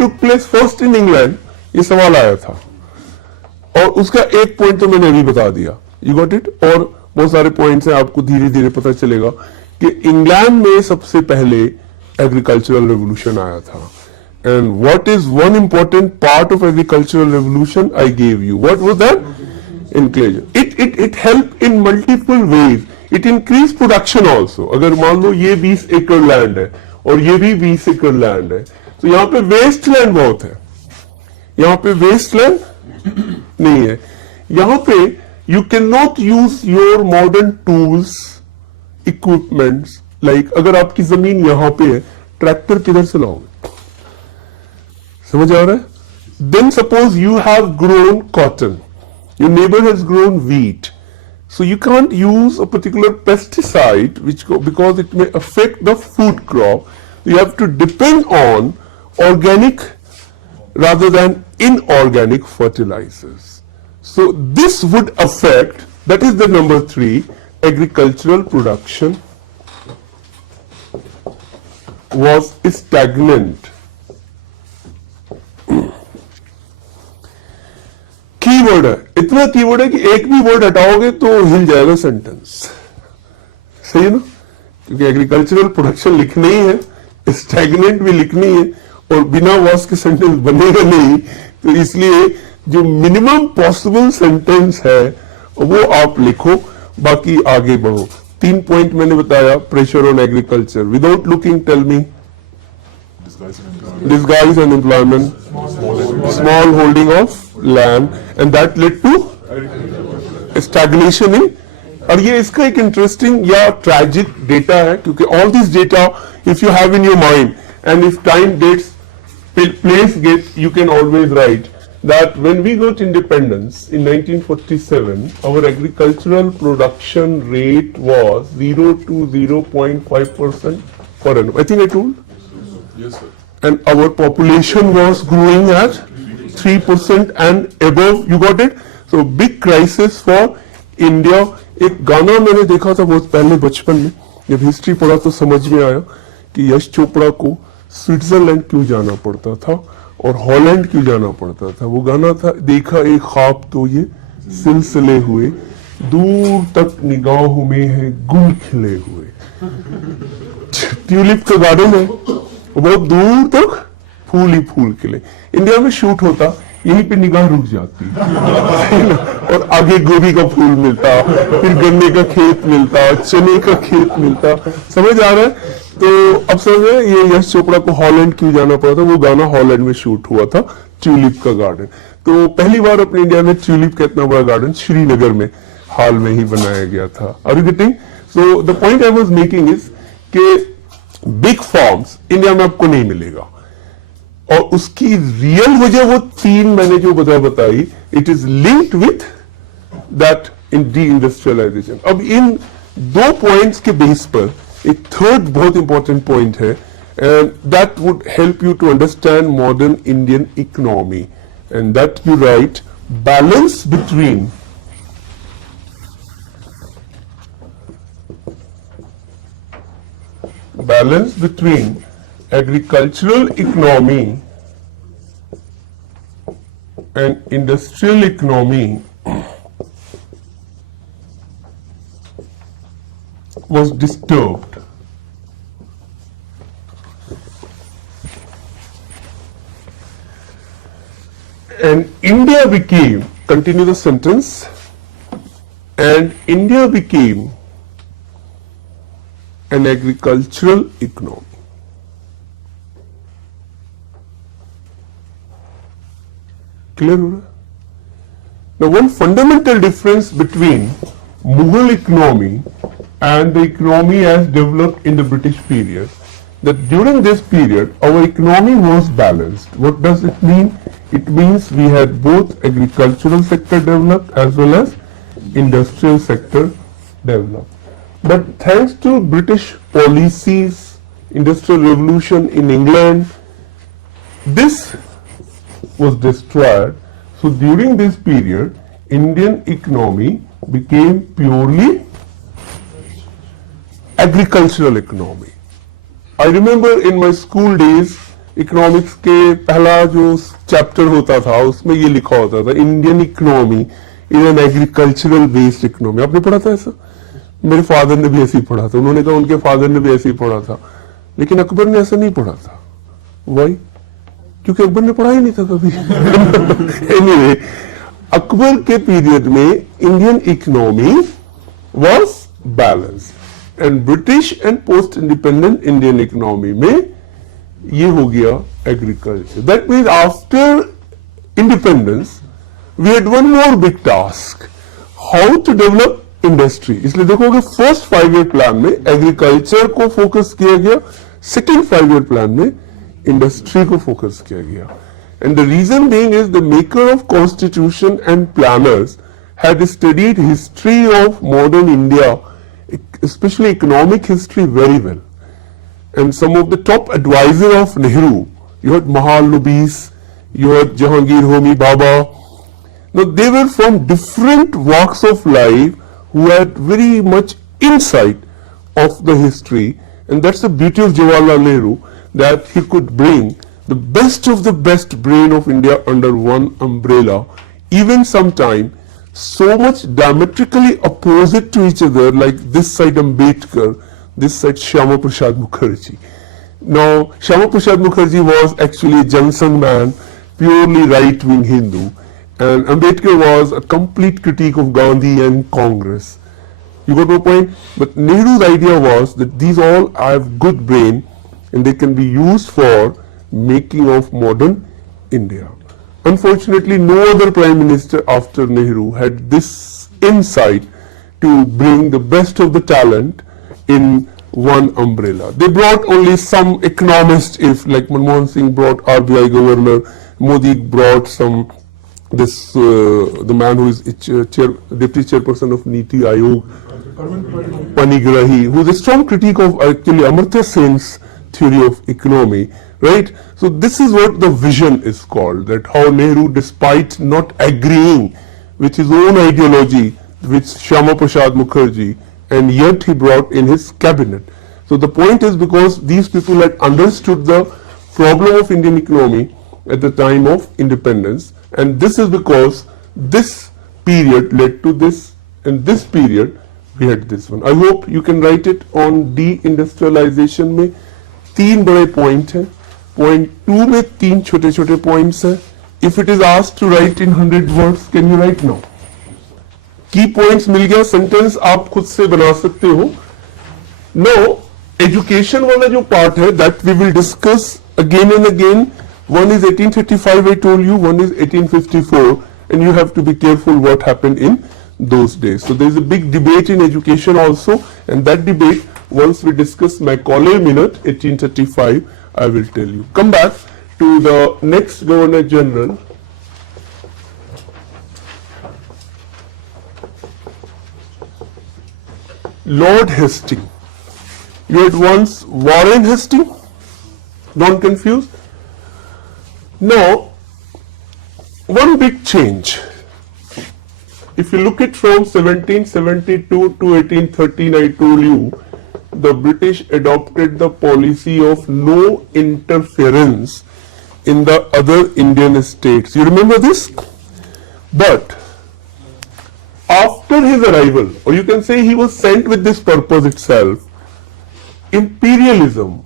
took place first in England, ये सवाल आया था और उसका एक पॉइंट तो मैंने अभी बता दिया, यू गॉट इट। और बहुत सारे पॉइंट्स हैं, आपको धीरे धीरे पता चलेगा कि इंग्लैंड में सबसे पहले एग्रीकल्चरल रेवोल्यूशन आया था। And what is one important part of agricultural revolution I gave you, what was that? Inclusion. It help in multiple ways, it increase production also. अगर मान लो ये 20 एकड़ लैंड है और ये भी 20 एकड़ लैंड है, तो यहाँ पे वेस्ट लैंड बहुत है, यहाँ पे वेस्ट लैंड नहीं है। यहाँ पे you can not use your modern tools, equipments, like अगर आपकी जमीन यहाँ पे है, ट्रैक्टर किधर से लाओगे? समझ आ रहा है? Then suppose you have grown cotton, your neighbor has grown wheat, so you can't use a particular pesticide because it may affect the food crop. You have to depend on organic rather than inorganic fertilizers. So this would affect, that is the number 3, agricultural production was stagnant. Keyword है, इतना keyword है कि एक भी word हटाओगे तो हिल जाएगा sentence, सही है ना? क्योंकि एग्रीकल्चरल प्रोडक्शन लिखनी ही है, स्टैग्नेंट भी लिखनी है और बिना वॉस के सेंटेंस बनेगा नहीं, तो इसलिए जो मिनिमम पॉसिबल सेंटेंस है वो आप लिखो, बाकी आगे बढ़ो। 3 पॉइंट मैंने बताया, pressure on agriculture, without looking tell me. Disguise and employment, small holding of land, and that led to stagnation in। और ये इसका एक इंटरेस्टिंग या ट्रैजिक डेटा है, क्योंकि all these data if you have in your mind and if time gets place gets, you can always write that when we got independence in 1947, our agricultural production rate was 0 to 0.5% per annum. I think I told. Yes, sir. And our population was growing at 3% and above, you got it? So big crisis for India. एक गाना मैंने देखा था बहुत पहले बचपन में, जब हिस्ट्री पढ़ा तो समझ में आया कि यश चोपड़ा को स्विट्जरलैंड क्यों जाना पड़ता था और हॉलैंड क्यों जाना पड़ता था। वो गाना था, देखा एक ख्वाब तो ये सिलसिले हुए, दूर तक निगाहों में है गुल खिले हुए। ट्यूलिप का गार्डन है, वो बहुत दूर तक फूल ही फूल खिले। इंडिया में शूट होता, यहीं पे निगाह रुक जाती और आगे गोभी का फूल मिलता, फिर गन्ने का खेत मिलता, चने का खेत मिलता। समझ आ रहा है? तो अब समझ ये यश चोपड़ा को हॉलैंड क्यों जाना पड़ा था, वो गाना हॉलैंड में शूट हुआ था, ट्यूलिप का गार्डन। तो पहली बार अपने इंडिया में ट्यूलिप का इतना बड़ा गार्डन श्रीनगर में हाल में ही बनाया गया था। Are you getting? So the point I was making is कि बिग फार्म्स इंडिया में आपको नहीं मिलेगा, और उसकी रियल वजह वो 3 मैंने जो बताई, it is linked with that in deindustrialization. अब इन 2 पॉइंट्स के बेस पर एक थर्ड बहुत इंपॉर्टेंट पॉइंट है, and that would help you to understand modern Indian economy, and that you right balance between agricultural economy and industrial economy was disturbed. And India became, continue the sentence, and India became an agricultural economy. Clear? Now, one fundamental difference between Mughal economy and the economy as developed in the British period, that during this period our economy was balanced. What does it mean? It means we had both agricultural sector developed as well as industrial sector developed. But thanks to British policies, industrial revolution in England, this was destroyed. So during this period, Indian economy became purely agricultural economy. I remember in my school days, economics के पहला जो chapter होता था उसमें ये लिखा होता था, Indian economy is an agricultural based economy. आपने पढ़ा था ऐसा? मेरे फादर ने भी ऐसे ही पढ़ा था, उन्होंने कहा उनके फादर ने भी ऐसे ही पढ़ा था, लेकिन अकबर ने ऐसा नहीं पढ़ा था। वाई? क्योंकि अकबर ने पढ़ा ही नहीं था कभी। एनीवे, अकबर के पीरियड में Indian economy was balanced and British and post independent Indian economy में ये हो गया agriculture. That means after independence we had one more big task, how to develop industry. इसलिए देखोगे फर्स्ट 5 ईयर प्लान में agriculture को focus किया गया, सेकेंड 5 ईयर प्लान में इंडस्ट्री को फोकस किया गया। And the reason being is the maker of constitution and planners had studied history of modern India, especially economic history, very well. And some of the top advisors of Nehru, you had Mahal Nobis, you had Jahangir Homi Baba. Now they were from different walks of life who had very much insight of the history, and that's the beauty of Jawaharlal Nehru, that he could bring the best of the best brain of India under one umbrella, even sometime so much diametrically opposite to each other, like this side Ambedkar, this side Shyama Prasad Mukherjee. Now, Shyama Prasad Mukherjee was actually a Jansangh man, purely right-wing Hindu, and Ambedkar was a complete critique of Gandhi and Congress. You got my point? But Nehru's idea was that these all have good brain and they can be used for making of modern India. Unfortunately, no other prime minister after Nehru had this insight to bring the best of the talent in one umbrella. They brought only some economists, if like Manmohan Singh brought RBI governor, Modi brought some, the man who is deputy chairperson of Niti Aayog, Panigrahi, who is a strong critique of actually Amartya Sen's theory of economy. Right? So this is what the vision is called, that how Nehru, despite not agreeing with his own ideology, with Shyama Prasad Mukherjee, and yet he brought in his cabinet. So the point is, because these people had understood the problem of Indian economy at the time of independence, and this is because this period led to this, and this period we had this one. I hope you can write it on deindustrialization में 3 बड़े point हैं. Point 2 में 3 छोटे छोटे points हैं. If it is asked to write in 100 words, can you write now? Key points मिल गया, sentence आप खुद से बना सकते हो. Now, education वाला जो part है, that we will discuss again and again. One is 1835, I told you, one is 1854, and you have to be careful what happened in those days. So there is a big debate in education also, and that debate, once we discuss Macaulay Minute, 1835, I will tell you. Come back to the next Governor General. Lord Hastings. You had once Warren Hastings, don't confuse. Now, one big change. If you look at from 1772 to 1813, I told you, the British adopted the policy of no interference in the other Indian states. You remember this? But after his arrival, or you can say he was sent with this purpose itself, imperialism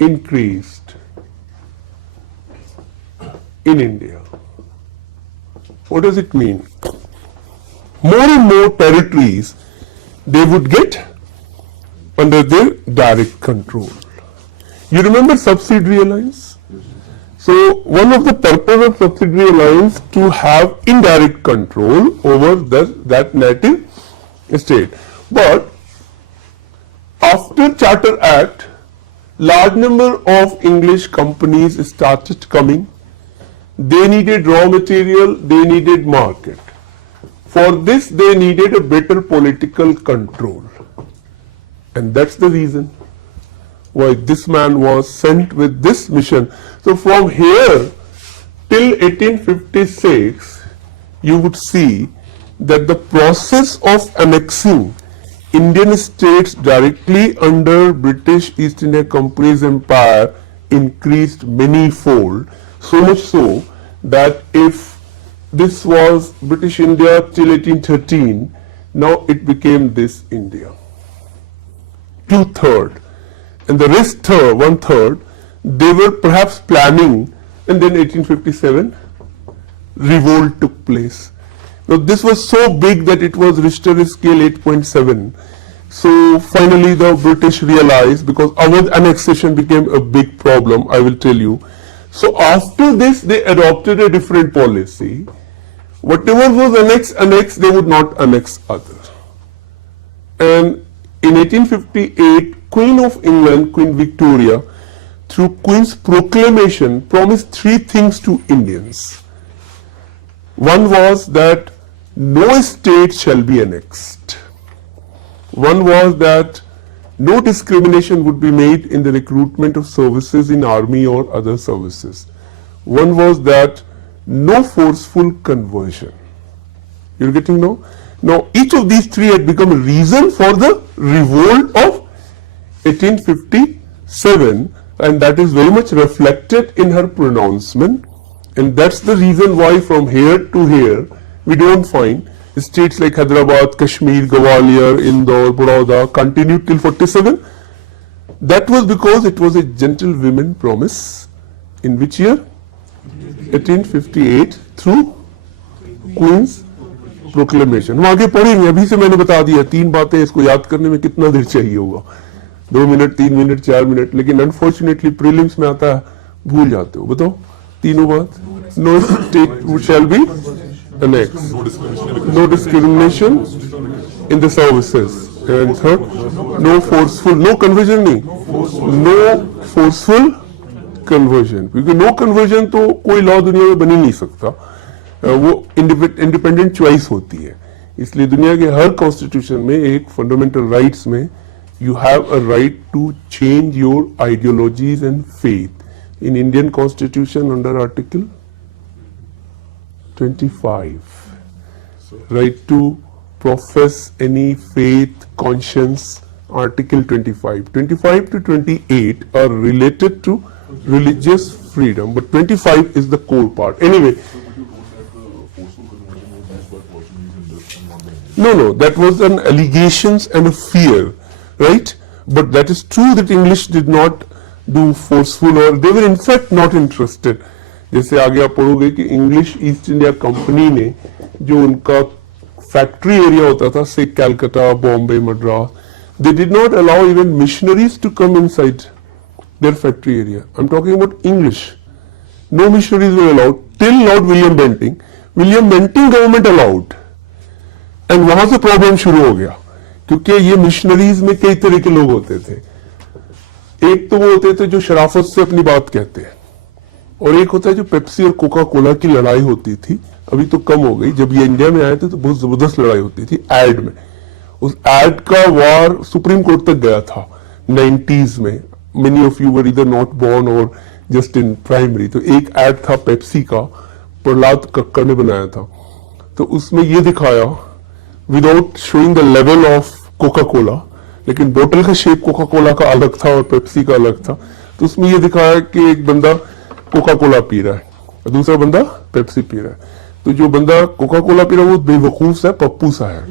increased in India. What does it mean? More and more territories they would get under their direct control. You remember subsidiary alliance? So one of the purpose of subsidiary alliance to have indirect control over that native state. But after Charter Act, large number of English companies started coming. They needed raw material, they needed market. For this, they needed a better political control. And that's the reason why this man was sent with this mission. So from here till 1856, you would see that the process of annexing Indian states directly under British East India Company's empire increased many-fold, so much so that if this was British India till 1813, now it became this India. 2/3, and the rest third, 1/3, they were perhaps planning, and then 1857 revolt took place. Now this was so big that it was Richter scale 8.7. So finally the British realized, because our annexation became a big problem, I will tell you. So after this they adopted a different policy. Whatever was annexed, they would not annex others. And in 1858, Queen of England, Queen Victoria, through Queen's proclamation, promised 3 things to Indians. One was that no state shall be annexed. One was that no discrimination would be made in the recruitment of services in army or other services. One was that no forceful conversion. You're getting now? Now each of these 3 had become a reason for the revolt of 1857, and that is very much reflected in her pronouncement, and that's the reason why from here to here we don't find states like Hyderabad, Kashmir, Gwalior, Indore, Baroda continued till 47. That was because it was a gentlewoman promise. In which year? 1858 through Queen's proclamation. हम आगे पढ़ेंगे, अभी से मैंने बता दिया 3 बातें, इसको याद करने में कितना देर चाहिए होगा, 2 मिनट, 3 मिनट, 4 मिनट, लेकिन अनफॉर्चुनेटली प्रीलिम्स में आता है, भूल जाते हो. बताओ तीनों बात. No state shall be annexed, no discrimination in the services, and third, no forceful, no conversion नहीं, no forceful conversion, क्योंकि no conversion तो कोई लॉ दुनिया में बन ही नहीं सकता, वो इंडिपेंडेंट चॉइस होती है. इसलिए दुनिया के हर कॉन्स्टिट्यूशन में एक फंडामेंटल राइट्स में you have a right to change your ideologies and faith. In Indian Constitution under Article 25, right to profess any faith, conscience, Article 25. 25 to 28 are related to religious freedom, but 25 is the core part. Anyway, no, that was an allegations and a fear, right? But that is true that English did not do forceful, or they were in fact not interested. जैसे आगे आप पढ़ोगे कि English east India company ने जो उनका factory area होता था, से Calcutta, Bombay, Madras, they did not allow even missionaries to come inside their factory area. I'm talking about English. No missionaries were allowed till Lord William Bentinck. William Bentinck government allowed, and वहां से problem शुरू हो गया, क्योंकि ये मिशनरीज में कई तरह के लोग होते थे. एक तो वो होते थे जो शराफत से अपनी बात कहते हैं, और एक होता है जो पेप्सी और कोका कोला की लड़ाई होती थी. अभी तो कम हो गई, जब ये इंडिया में आए थे तो बहुत जबरदस्त लड़ाई होती थी एड में. उस एड का वार सुप्रीम कोर्ट तक गया था 90s में. Many of you were either not born और जस्ट इन प्राइमरी. तो एक एड था पेप्सी का, प्रहलाद कक्कड़ ने बनाया था. तो उसमें ये दिखाया, without showing the level of Coca Cola, लेकिन बोतल का शेप कोका कोला का अलग था और पेप्सी का अलग था. तो उसमें ये दिखाया कि एक बंदा कोका कोला पी रहा है और दूसरा बंदा पेप्सी पी रहा है. तो जो बंदा कोका कोला पी रहा है वो बेवकूफ सा, पप्पू सा है,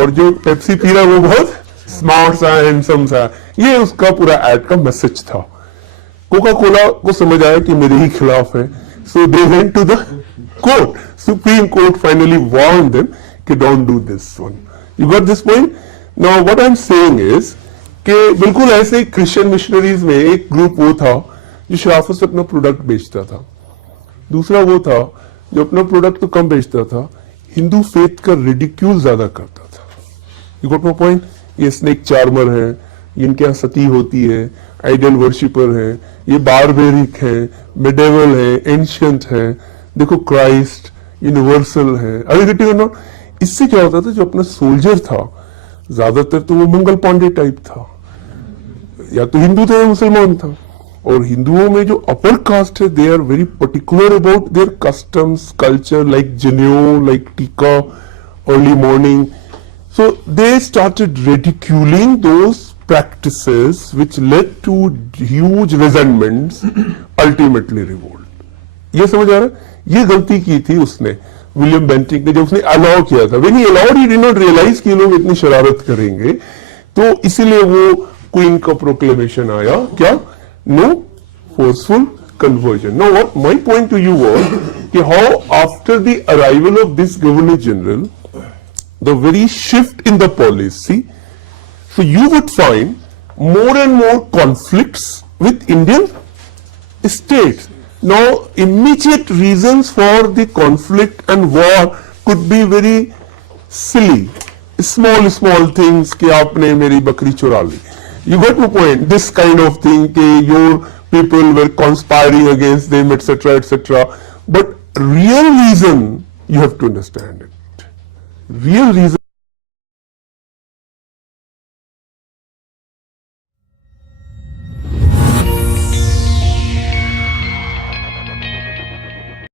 और जो पेप्सी पी रहा है वो बहुत स्मार्ट सा, हैंडसम सा. ये उसका पूरा एड का मैसेज था. कोका कोला को समझ आया कि मेरे ही खिलाफ है, so they went to the court. Supreme court finally warn them कि don't do this one. You got this point? Now what I am saying is कि बिल्कुल ऐसे ही क्रिश्चियन मिशनरीज में एक ग्रुप वो था जो शराफत से अपना प्रोडक्ट बेचता था. दूसरा वो था जो अपना प्रोडक्ट तो कम बेचता था, हिंदू फेथ का रिडिक्यूल ज्यादा करता था. You got my point? ये स्नेक चार्मर है, इनके यहाँ सती होती है, आइडल वर्शिपर है, ये बारबेरिक है, मेडेवल है, एंशियंट है, देखो क्राइस्ट, यूनिवर्सल है. अरे नॉट. इससे क्या होता था, जो अपना सोल्जर था ज्यादातर तो वो मंगल पांडे टाइप था, या तो हिंदू था या मुसलमान था. और हिंदुओं में जो अपर कास्ट है, they are very particular about their customs, culture, like janeu, like tika, early morning. So they started ridiculing those practices which led to huge resentments, ultimately revolt. ये समझ आ रहा है? ये गलती की थी उसने, विलियम बेंटिक ने, जब उसने अलाउ किया था. When he allowed, he did not realize कि ये लोग इतनी शरारत करेंगे, तो इसीलिए वो क्वीन का प्रोक्लेमेशन आया, क्या? No forceful conversion. Now what my point to you was कि how after the arrival of this Governor General, the very shift in the policy, so you would find more and more conflicts with Indian states. Now, immediate reasons for the conflict and war could be very silly, small things कि आपने मेरी बकरी चुरा ली. You got my point. This kind of thing कि your people were conspiring against them, etc., etc. But real reason, you have to understand it. Real reason